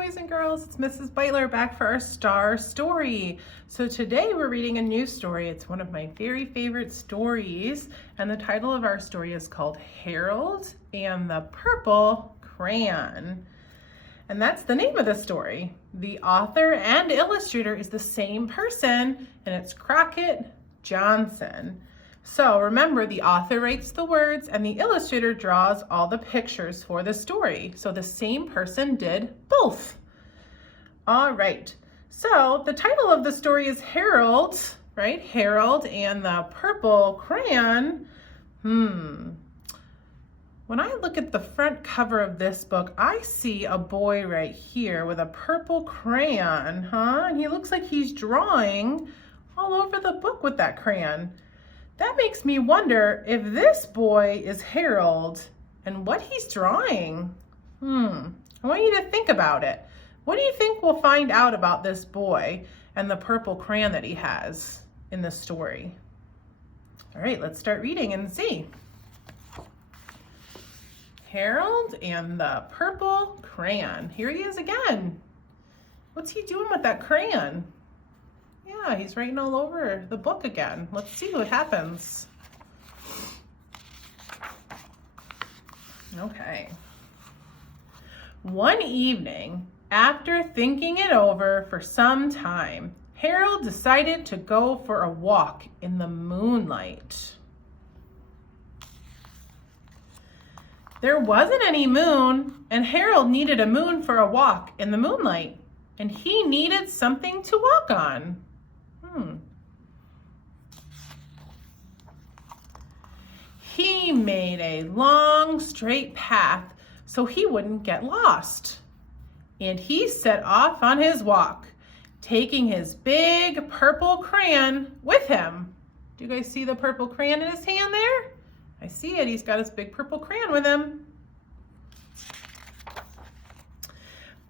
boys and girls, it's Mrs. Beitler back for our STaR story. So today we're reading a new story. It's one of my very favorite stories, and the title of our story is called Harold and the Purple Crayon. And that's the name of the story. The author and illustrator is the same person, and it's Crockett Johnson. So remember, the author writes the words and the illustrator draws all the pictures for the story. So the same person did both. All right, so the title of the story is Harold, right? Harold and the Purple Crayon. When I look at the front cover of this book, I see a boy right here with a purple crayon, And he looks like he's drawing all over the book with that crayon. That makes me wonder if this boy is Harold and what he's drawing. I want you to think about it. What do you think we'll find out about this boy and the purple crayon that he has in the story? All right, let's start reading and see. Harold and the Purple Crayon. Here he is again. What's he doing with that crayon? Yeah, he's writing all over the book again. Let's see what happens. Okay. One evening, after thinking it over for some time, Harold decided to go for a walk in the moonlight. There wasn't any moon, and Harold needed a moon for a walk in the moonlight, and he needed something to walk on. He made a long, straight path so he wouldn't get lost, and he set off on his walk, taking his big purple crayon with him. Do you guys see the purple crayon in his hand there? I see it. He's got his big purple crayon with him.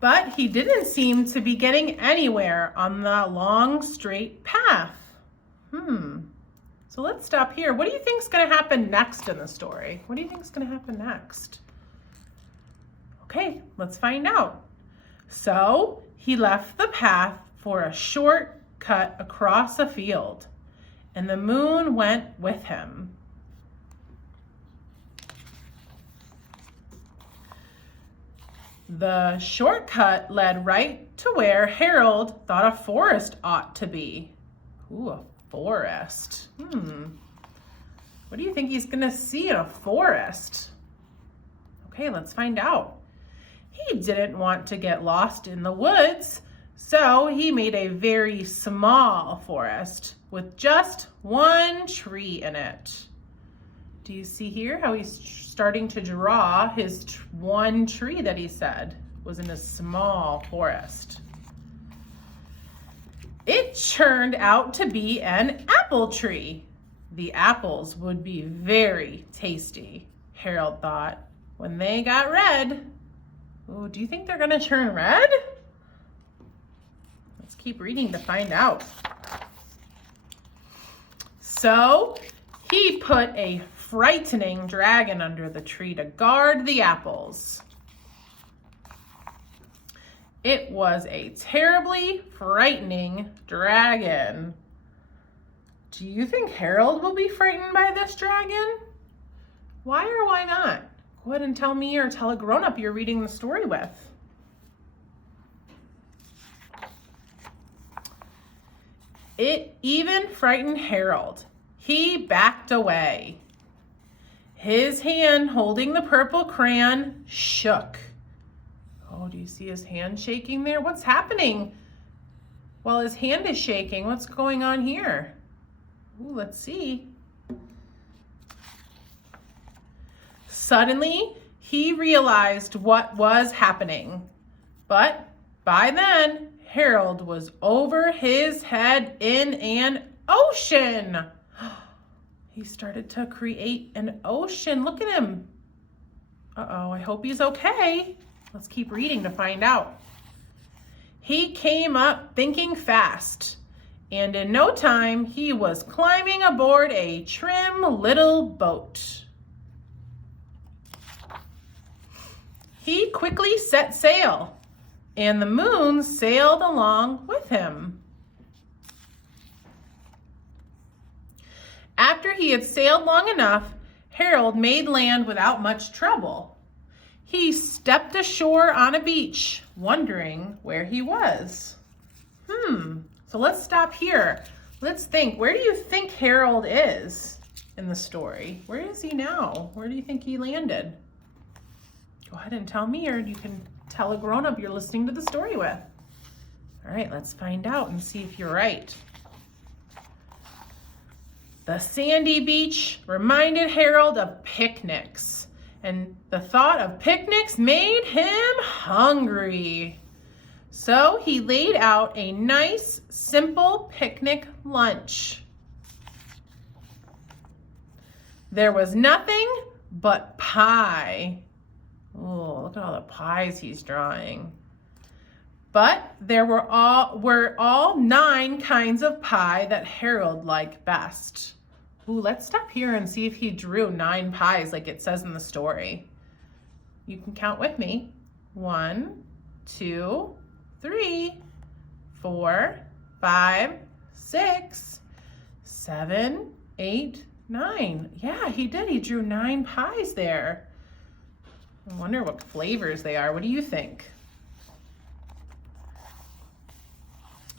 But he didn't seem to be getting anywhere on the long, straight path. So let's stop here. What do you think is going to happen next in the story? What do you think is going to happen next? Okay, let's find out. So he left the path for a short cut across a field, and the moon went with him. The shortcut led right to where Harold thought a forest ought to be. Ooh, a forest. What do you think he's gonna see in a forest? Okay, let's find out. He didn't want to get lost in the woods, so he made a very small forest with just one tree in it. Do you see here how he's starting to draw his one tree that he said was in a small forest? It turned out to be an apple tree. The apples would be very tasty, Harold thought, when they got red. Oh, do you think they're gonna turn red? Let's keep reading to find out. So he put a frightening dragon under the tree to guard the apples. It was a terribly frightening dragon. Do you think Harold will be frightened by this dragon? Why or why not? Go ahead and tell me or tell a grown-up you're reading the story with. It even frightened Harold. He backed away. His hand holding the purple crayon shook. Oh, do you see his hand shaking there? What's happening? While his hand is shaking, what's going on here? Ooh, let's see. Suddenly, he realized what was happening. But by then, Harold was over his head in an ocean. He started to create an ocean. Look at him. Uh-oh, I hope he's okay. Let's keep reading to find out. He came up thinking fast, and in no time, he was climbing aboard a trim little boat. He quickly set sail, and the moon sailed along with him. After he had sailed long enough, Harold made land without much trouble. He stepped ashore on a beach, wondering where he was. So let's stop here. Let's think. Where do you think Harold is in the story? Where is he now? Where do you think he landed? Go ahead and tell me, or you can tell a grown-up you're listening to the story with. All right, let's find out and see if you're right. The sandy beach reminded Harold of picnics, and the thought of picnics made him hungry. So he laid out a nice, simple picnic lunch. There was nothing but pie. Oh, look at all the pies he's drawing. But there were all 9 kinds of pie that Harold liked best. Ooh, let's stop here and see if he drew 9 pies like it says in the story. You can count with me. 1, 2, 3, 4, 5, 6, 7, 8, 9. Yeah, he did. He drew 9 pies there. I wonder what flavors they are. What do you think?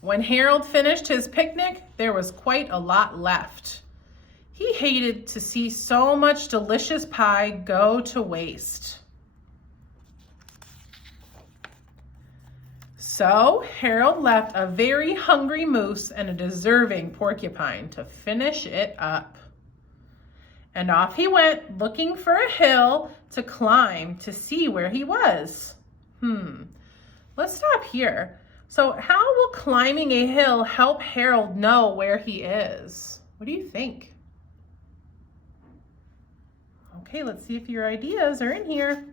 When Harold finished his picnic, there was quite a lot left. He hated to see so much delicious pie go to waste. So Harold left a very hungry moose and a deserving porcupine to finish it up. And off he went, looking for a hill to climb to see where he was. Let's stop here. So how will climbing a hill help Harold know where he is? What do you think? Okay, let's see if your ideas are in here.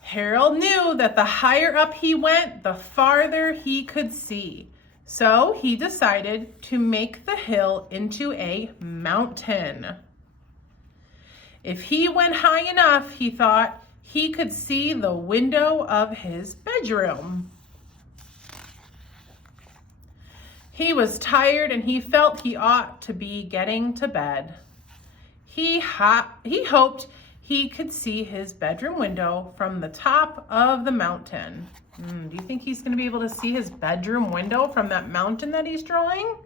Harold knew that the higher up he went, the farther he could see. So he decided to make the hill into a mountain. If he went high enough, he thought, he could see the window of his bedroom. He was tired and he felt he ought to be getting to bed. He hoped he could see his bedroom window from the top of the mountain. Do you think he's going to be able to see his bedroom window from that mountain that he's drawing?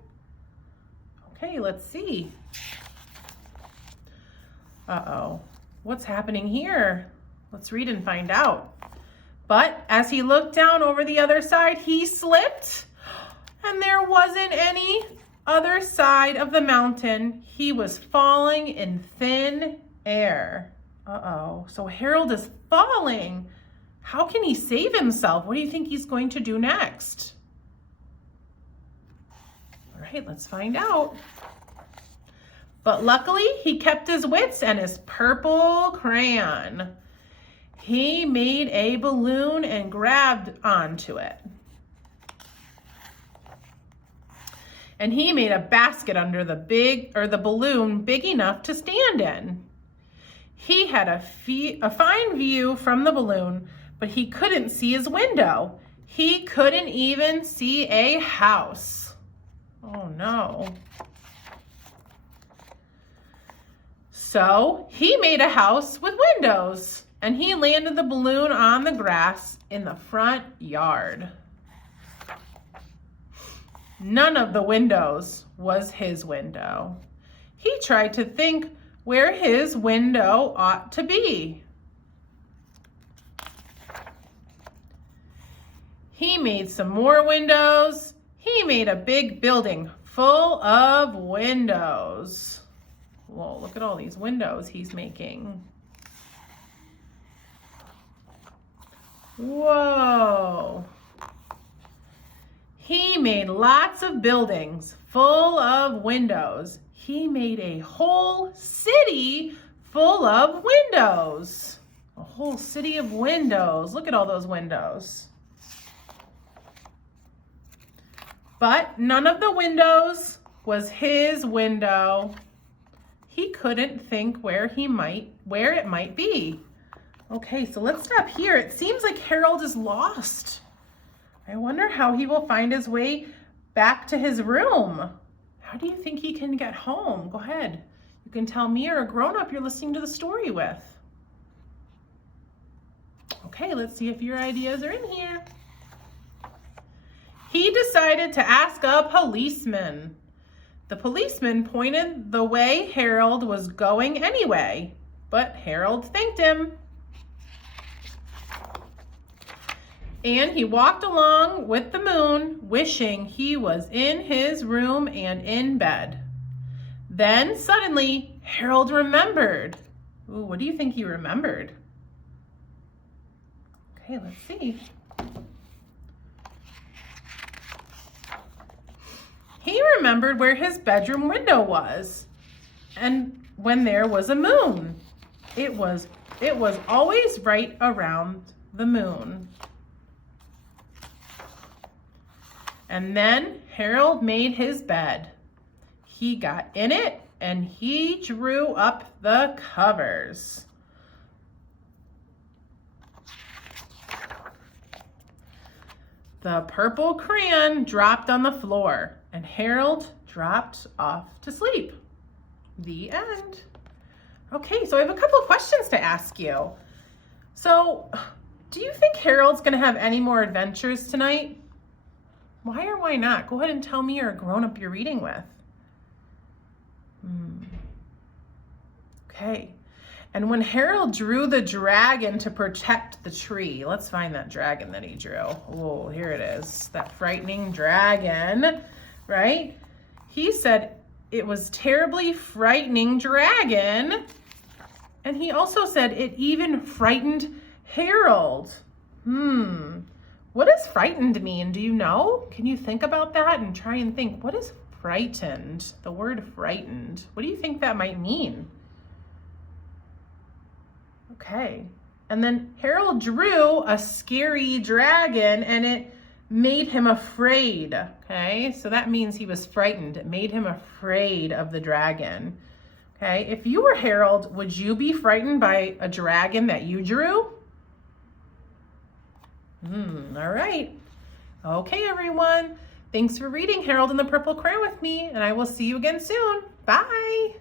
Okay, let's see. Uh-oh, what's happening here? Let's read and find out. But as he looked down over the other side, he slipped, and there wasn't any other side of the mountain. He was falling in thin air. Uh-oh, so Harold is falling. How can he save himself? What do you think he's going to do next? All right, let's find out. But luckily, he kept his wits and his purple crayon. He made a balloon and grabbed onto it. And he made a basket under the balloon big enough to stand in. He had a fine view from the balloon, but he couldn't see his window. He couldn't even see a house. Oh no. So he made a house with windows, and he landed the balloon on the grass in the front yard. None of the windows was his window. He tried to think where his window ought to be. He made some more windows. He made a big building full of windows. Whoa, look at all these windows he's making. Whoa. He made lots of buildings full of windows. He made a whole city full of windows. A whole city of windows. Look at all those windows. But none of the windows was his window. He couldn't think where it might be. Okay, so let's stop here. It seems like Harold is lost. I wonder how he will find his way back to his room. How do you think he can get home? Go ahead. You can tell me or a grown-up you're listening to the story with. Okay, let's see if your ideas are in here. He decided to ask a policeman. The policeman pointed the way Harold was going anyway, but Harold thanked him. And he walked along with the moon, wishing he was in his room and in bed. Then suddenly, Harold remembered. Ooh, what do you think he remembered? Okay, let's see. He remembered where his bedroom window was, and when there was a moon. It was always right around the moon. And then Harold made his bed. He got in it and he drew up the covers. The purple crayon dropped on the floor and Harold dropped off to sleep. The end. Okay, so I have a couple of questions to ask you. So, do you think Harold's going to have any more adventures tonight? Why or why not? Go ahead and tell me or a grown-up you're reading with. Okay. And when Harold drew the dragon to protect the tree, let's find that dragon that he drew. Oh, here it is. That frightening dragon, right? He said it was terribly frightening dragon. And he also said it even frightened Harold. What does frightened mean? Do you know? Can you think about that and try and think, what is frightened? The word frightened. What do you think that might mean? Okay. And then Harold drew a scary dragon and it made him afraid. Okay. So that means he was frightened. It made him afraid of the dragon. Okay. If you were Harold, would you be frightened by a dragon that you drew? All right. Okay, everyone. Thanks for reading Harold and the Purple Crayon with me, and I will see you again soon. Bye.